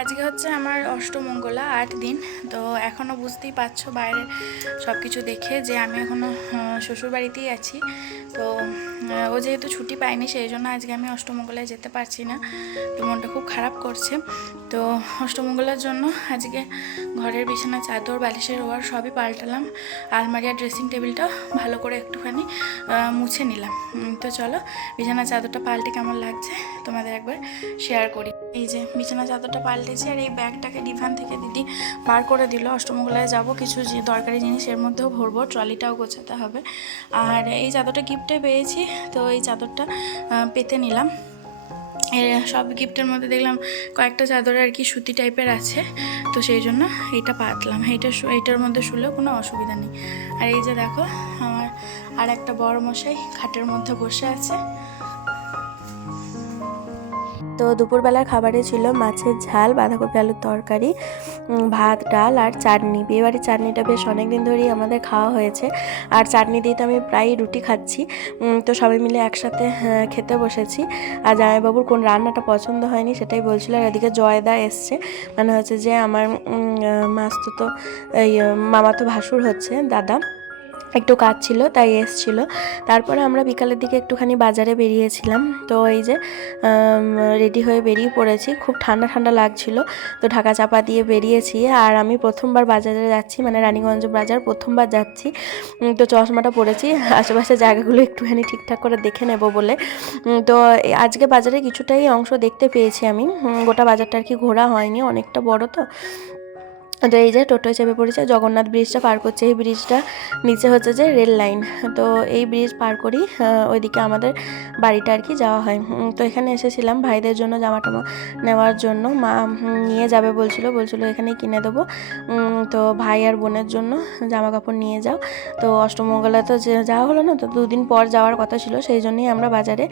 আজকে হচ্ছে আমার অষ্টমঙ্গলা 8 দিন। তো এখনও বুঝতেই পারছো বাইরে সব কিছু দেখে যে আমি এখনও শ্বশুরবাড়িতেই আছি। তো ও যেহেতু ছুটি পাইনি সেই জন্য আজকে আমি অষ্টমঙ্গলায় যেতে পারছি না, তো মনটা খুব খারাপ করছে। তো অষ্টমঙ্গলার জন্য আজকে ঘরের বিছানা, চাদর, বালিশের ওয়ার সবই পাল্টালাম। আলমারি আর ড্রেসিং টেবিলটা ভালো করে একটুখানি মুছে নিলাম। তো চলো বিছানা চাদরটা পাল্টে কেমন লাগছে তোমাদের একবার শেয়ার করি। এই যে বিছানা চাদরটা পাল্টেছি, আর এই ব্যাগটাকে ডিভান থেকে দিদি বার করে দিল। অষ্টমঙ্গলায় যাব, কিছু দরকারি জিনিস এর মধ্যেও ভরবো, ট্রলিটাও গোছাতে হবে। আর এই চাদরটা গিফটে পেয়েছি, তো এই চাদরটা পেতে নিলাম। সব গিফটের মধ্যে দেখলাম কয়েকটা চাদরে আর কি সুতি টাইপের আছে, তো সেই জন্য এইটা পাতলাম। এইটার মধ্যে শুলেও কোনো অসুবিধা নেই। আর এই যে দেখো আমার আর একটা বড় মশাই খাটের মধ্যে বসে আছে। তো দুপুরবেলার খাবারে ছিল মাছের ঝাল, বাঁধাকপি আলুর তরকারি, ভাত, ডাল আর চাটনি। বিয়েবাড়ির চাটনিটা বেশ অনেক দিন ধরেই আমাদের খাওয়া হয়েছে, আর চাটনি দিয়ে তো আমি প্রায়ই রুটি খাচ্ছি। তো সবাই মিলে একসাথে খেতে বসেছি। আর জামাইবাবুর কোন রান্নাটা পছন্দ হয়নি সেটাই বলছিল। আর এদিকে জয়দা এসছে, মানে হচ্ছে যে আমার মাস্তুতো এই মামাতো ভাসুর হচ্ছে দাদা, একটু কাজ ছিল তাই এসছিল। তারপরে আমরা বিকালের দিকে একটুখানি বাজারে বেরিয়েছিলাম। তো এই যে রেডি হয়ে বেরিয়ে পড়েছি, খুব ঠান্ডা ঠান্ডা লাগছিল, তো ঢাকা চাপা দিয়ে বেরিয়েছি। আর আমি প্রথমবার বাজারে যাচ্ছি, মানে রানীগঞ্জ বাজার প্রথমবার যাচ্ছি। তো চশমাটা পরেছি আশেপাশে জায়গাগুলো একটুখানি ঠিকঠাক করে দেখে নেব বলে। তো আজকে বাজারে কিছুটাই অংশ দেখতে পেয়েছি আমি, গোটা বাজারটা আর কি ঘোরা হয়নি, অনেকটা বড় তো। তো এই যে টোটোয় চেপে পড়েছে, জগন্নাথ ব্রিজটা পার করছে। এই ব্রিজটা নিচে হচ্ছে যে রেল লাইন, তো এই ব্রিজ পার করি ওইদিকে আমাদের বাড়িটা আর কি যাওয়া হয়। তো এখানে এসেছিলাম ভাইদের জন্য জামা টামা নেওয়ার জন্য। মা নিয়ে যাবে বলছিল এখানেই কিনে দেবো। তো ভাই আর বোনের জন্য জামা কাপড় নিয়ে যাও। তো অষ্টমঙ্গলা তো যাওয়া হলো না, তো দুদিন পর যাওয়ার কথা ছিল, সেই জন্যই আমরা বাজারে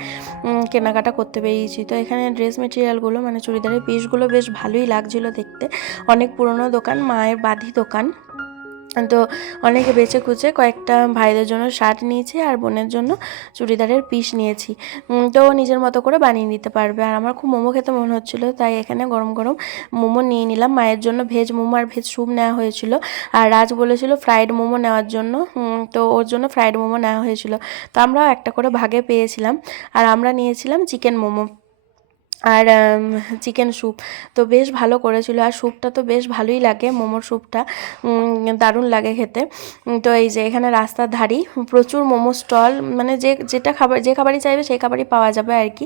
কেনাকাটা করতে বেরিয়েছি। তো এখানে ড্রেস মেটেরিয়ালগুলো, মানে চুড়িদারের পিসগুলো বেশ ভালোই লাগছিলো দেখতে। অনেক পুরনো দোকান, মায়ের বাঁধি দোকান। তো অনেকে বেচে কুচে কয়েকটা ভাইদের জন্য শার্ট নিয়েছি, আর বোনের জন্য চুড়িদারের পিস নিয়েছি। তো নিজের মতো করে বানিয়ে নিতে পারবে। আর আমার খুব মোমো খেতে মনে হচ্ছিলো, তাই এখানে গরম গরম মোমো নিয়ে নিলাম। মায়ের জন্য ভেজ মোমো আর ভেজ স্যুপ নেওয়া হয়েছিল, আর রাজ বলেছিল ফ্রাইড মোমো নেওয়ার জন্য। তো ওর জন্য ফ্রাইড মোমো নেওয়া হয়েছিল। তো আমরাও একটা করে ভাগে পেয়েছিলাম, আর আমরা নিয়েছিলাম চিকেন মোমো আর চিকেন স্যুপ। তো বেশ ভালো করেছিল, আর স্যুপটা তো বেশ ভালোই লাগে, মোমোর স্যুপটা দারুণ লাগে খেতে। তো এই যে এখানে রাস্তার ধারেই প্রচুর মোমো স্টল, মানে যে খাবারই চাইবে সেই খাবারই পাওয়া যাবে আর কি।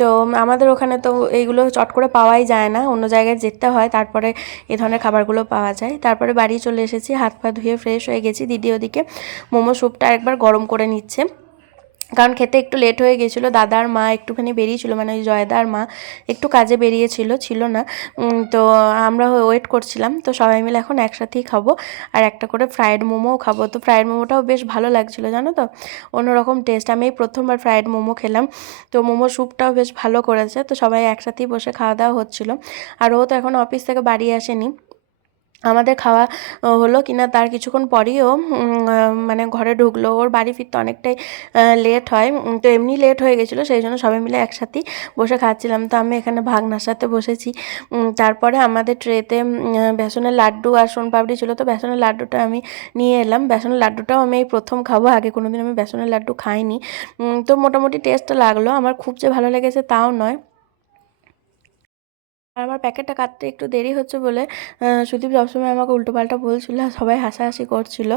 তো আমাদের ওখানে তো এইগুলো চট করে পাওয়াই যায় না, অন্য জায়গায় যেতে হয়, তারপরে এ ধরনের খাবারগুলো পাওয়া যায়। তারপরে বাড়ি চলে এসেছি, হাত পা ধুয়ে ফ্রেশ হয়ে গেছি। দিদি ওদিকে মোমো স্যুপটা একবার গরম করে নিচ্ছে, কারণ খেতে একটু লেট হয়ে গেছিলো। দাদার মা একটুখানি বেরিয়েছিল, মানে ওই জয়দার মা একটু কাজে ছিল না। তো আমরা ওয়েট করছিলাম। তো সবাই মিলে এখন একসাথেই খাবো, আর একটা করে ফ্রায়েড মোমোও খাবো। তো ফ্রায়েড মোমোটাও বেশ ভালো লাগছিলো, জানো তো, অন্যরকম টেস্ট। আমি এই প্রথমবার ফ্রায়েড মোমো খেলাম। তো মোমো স্যুপটাও বেশ ভালো করেছে। তো সবাই একসাথেই বসে খাওয়া দাওয়া হচ্ছিলো। আর ও তো এখন অফিস থেকে বাড়ি আসেনি। আমাদের খাওয়া হলো কিনা তার কিছুক্ষণ পরেই ও মানে ঘরে ঢুকলো। ওর বাড়ি ফিরতে অনেকটাই লেট হয়, তো এমনি লেট হয়ে গেছিলো, সেই জন্য সবাই মিলে একসাথেই বসে খাচ্ছিলাম। তো আমি এখানে ভাগনার সাথে বসেছি। তারপরে আমাদের ট্রেতে বেসনের লাড্ডু আর সোনপাপড়ি ছিল, তো বেসনের লাড্ডুটা আমি নিয়ে এলাম। বেসনের লাড্ডুটাও আমি এই প্রথম খাবো, আগে কোনোদিন আমি বেসনের লাড্ডু খাইনি। তো মোটামুটি টেস্টটা লাগলো, আমার খুব যে ভালো লেগেছে তাও নয়। আর আমার প্যাকেটটা কাটতে একটু দেরি হচ্ছে বলে সুদীপ সবসময় আমাকে উল্টোপাল্টা বলছিল, আর সবাই হাসাহাসি করছিল।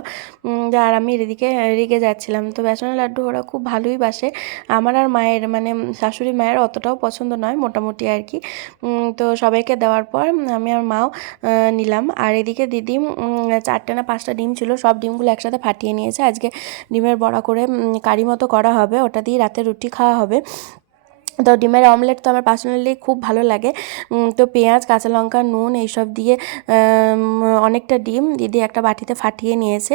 আর আমি এদিকে রেগে যাচ্ছিলাম। তো বেসনের লাড্ডু ওরা খুব ভালোই বাসে। আমার আর মায়ের, মানে শাশুড়ি মায়ের অতটাও পছন্দ নয়, মোটামুটি আর কি। তো সবাইকে দেওয়ার পর আমি আর মাও নিলাম। আর এদিকে দিদি 4টে না 5টা ডিম ছিল, সব ডিমগুলো একসাথে ফাটিয়ে নিয়েছে। আজকে ডিমের বড়া করে কারি মতো করা হবে, ওটা দিয়ে রাতে রুটি খাওয়া হবে। তো ডিমের অমলেট তো আমার পার্সোনালি খুব ভালো লাগে। তো পেঁয়াজ, কাঁচা লঙ্কা, নুন এইসব দিয়ে অনেকটা ডিম দিদি একটা বাটিতে ফাটিয়ে নিয়েছে।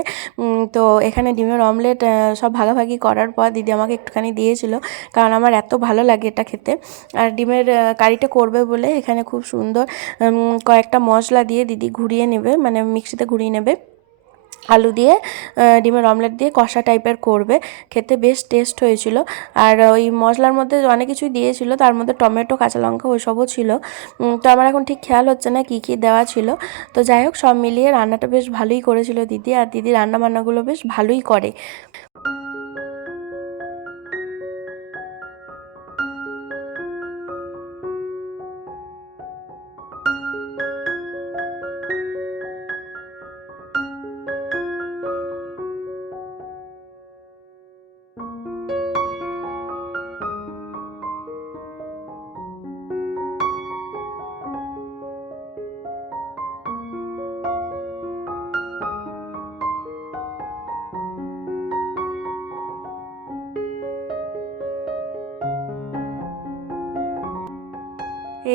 তো এখানে ডিমের অমলেট সব ভাগাভাগি করার পর দিদি আমাকে একটুখানি দিয়েছিল, কারণ আমার এত ভালো লাগে এটা খেতে। আর ডিমের কারিটা করবে বলে এখানে খুব সুন্দর কয়েকটা মশলা দিয়ে দিদি ঘুরিয়ে নেবে, মানে মিক্সিতে ঘুরিয়ে নেবে। আলু দিয়ে ডিমের অমলেট দিয়ে কষা টাইপের করবে, খেতে বেশ টেস্ট হয়েছিল। আর ওই মশলার মধ্যে অনেক কিছুই দিয়েছিল, তার মধ্যে টমেটো, কাঁচা লঙ্কা ওইসবও ছিল। তো আমার এখন ঠিক খেয়াল হচ্ছে না কী কী দেওয়া ছিল। তো যাই হোক, সব মিলিয়ে রান্নাটা বেশ ভালোই করেছিল দিদি, আর দিদি রান্না বান্নাগুলো বেশ ভালোই করে।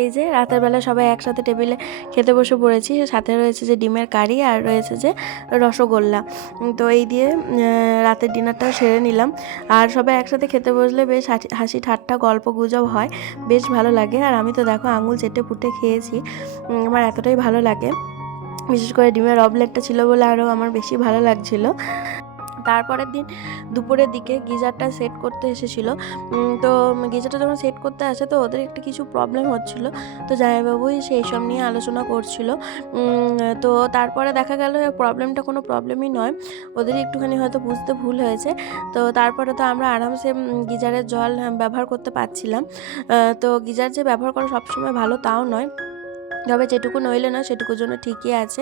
এই যে রাতের বেলা সবাই একসাথে টেবিলে খেতে বসে পড়েছি, সাথে রয়েছে যে ডিমের কারি আর রয়েছে যে রসগোল্লা। তো এই দিয়ে রাতের ডিনারটা সেরে নিলাম। আর সবাই একসাথে খেতে বসলে বেশ হাসি ঠাট্টা গল্প গুজব হয়, বেশ ভালো লাগে। আর আমি তো দেখো আঙুল চেটে পুটে খেয়েছি, আমার এতটাই ভালো লাগে। বিশেষ করে ডিমের অমলেটটা ছিল বলে আরও আমার বেশি ভালো লাগছিল। তারপরের দিন দুপুরের দিকে গিজারটা সেট করতে এসেছিলো। তো গিজারটা যখন সেট করতে আসে তো ওদের একটা কিছু প্রবলেম হচ্ছিলো, তো জামাইবাবুই সেই সব নিয়ে আলোচনা করছিল। তো তারপরে দেখা গেল প্রবলেমটা কোনো প্রবলেমই নয়, ওদেরই একটুখানি হয়তো বুঝতে ভুল হয়েছে। তো তারপরে তো আমরা আরামসে গিজারের জল ব্যবহার করতে পারছিলাম। তো গিজার যে ব্যবহার করা সবসময় ভালো তাও নয়, তবে যেটুকু নইলে না সেটুকুর জন্য ঠিকই আছে।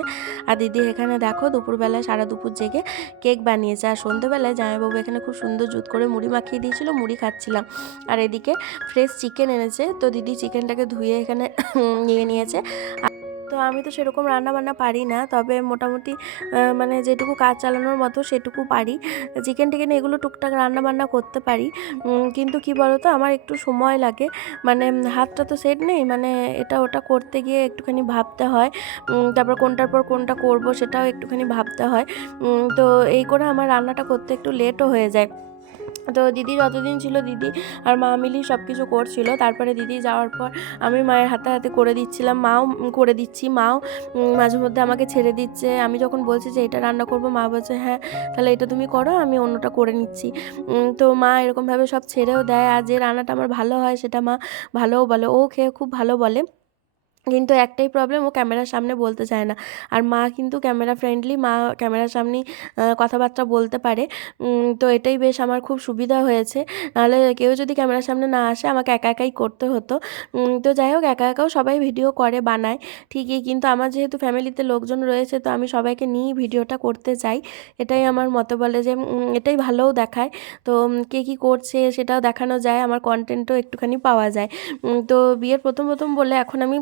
আর দিদি এখানে দেখো দুপুরবেলায় সারা দুপুর জেগে কেক বানিয়েছে, আর সন্ধ্যেবেলায় জামাইবাবু এখানে খুব সুন্দর জুত করে মুড়ি মাখিয়ে দিয়েছিল, মুড়ি খাচ্ছিলাম। আর এদিকে ফ্রেশ চিকেন এনেছে, তো দিদি চিকেনটাকে ধুয়ে এখানে নিয়ে নিয়েছে। তো আমি তো সেরকম রান্না বান্না পারি না, তবে মোটামুটি মানে যেটুকু কাজ চালানোর মতো সেটুকু পারি। চিকেন টিকেন এগুলো টুকটাক রান্না বান্না করতে পারি, কিন্তু কি বলতো আমার একটু সময় লাগে, মানে হাতটা তো সেট নেই, মানে এটা ওটা করতে গিয়ে একটুখানি ভাবতে হয়। তারপর কোনটার পর কোনটা করব সেটাও একটুখানি ভাবতে হয়। তো এই করে আমার রান্নাটা করতে একটু লেটও হয়ে যায়। তো দিদি যতদিন ছিল দিদি আর মা মিলেই সব কিছু করছিল। তারপরে দিদি যাওয়ার পর আমি মায়ের হাতে হাতে করে দিচ্ছিলাম, মাও করে দিচ্ছি, মাও মাঝে মধ্যে আমাকে ছেড়ে দিচ্ছে। আমি যখন বলছি যে এটা রান্না করব, মা বলছে হ্যাঁ তাহলে এটা তুমি করো, আমি অন্যটা করে নিচ্ছি। তো মা এরকমভাবে সব ছেড়েও দেয়, আর যে রান্নাটা আমার ভালো হয় সেটা মা ভালোও বলে, ও খেয়ে খুব ভালো বলে। কিন্তু একটাই প্রবলেম, ও ক্যামেরার সামনে বলতে চায় না। আর মা কিন্তু ক্যামেরা ফ্রেন্ডলি, মা ক্যামেরার সামনেই কথাবার্তা বলতে পারে। তো এটাই বেশ আমার খুব সুবিধা হয়েছে, নাহলে কেউ যদি ক্যামেরার সামনে না আসে আমাকে একা একাই করতে হতো। তো যাই হোক, একা একাও সবাই ভিডিও করে বানায় ঠিকই, কিন্তু আমার যেহেতু ফ্যামিলিতে লোকজন রয়েছে তো আমি সবাইকে নিয়েই ভিডিওটা করতে চাই। এটাই আমার মতে বলে যে এটাই ভালোও দেখায়। তো কে কী করছে সেটাও দেখানো যায়, আমার কন্টেন্টও একটুখানি পাওয়া যায়। তো বিয়ের প্রথম প্রথম বলে এখন আমি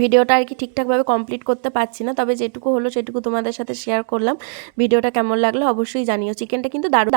ভিডিওটা আর কি ঠিকঠাকভাবে কমপ্লিট করতে পারছি না, তবে যেটুকু হলো সেটুকু তোমাদের সাথে শেয়ার করলাম। ভিডিওটা কেমন লাগলো অবশ্যই জানিও। চিকেনটা কিন্তু দারুণ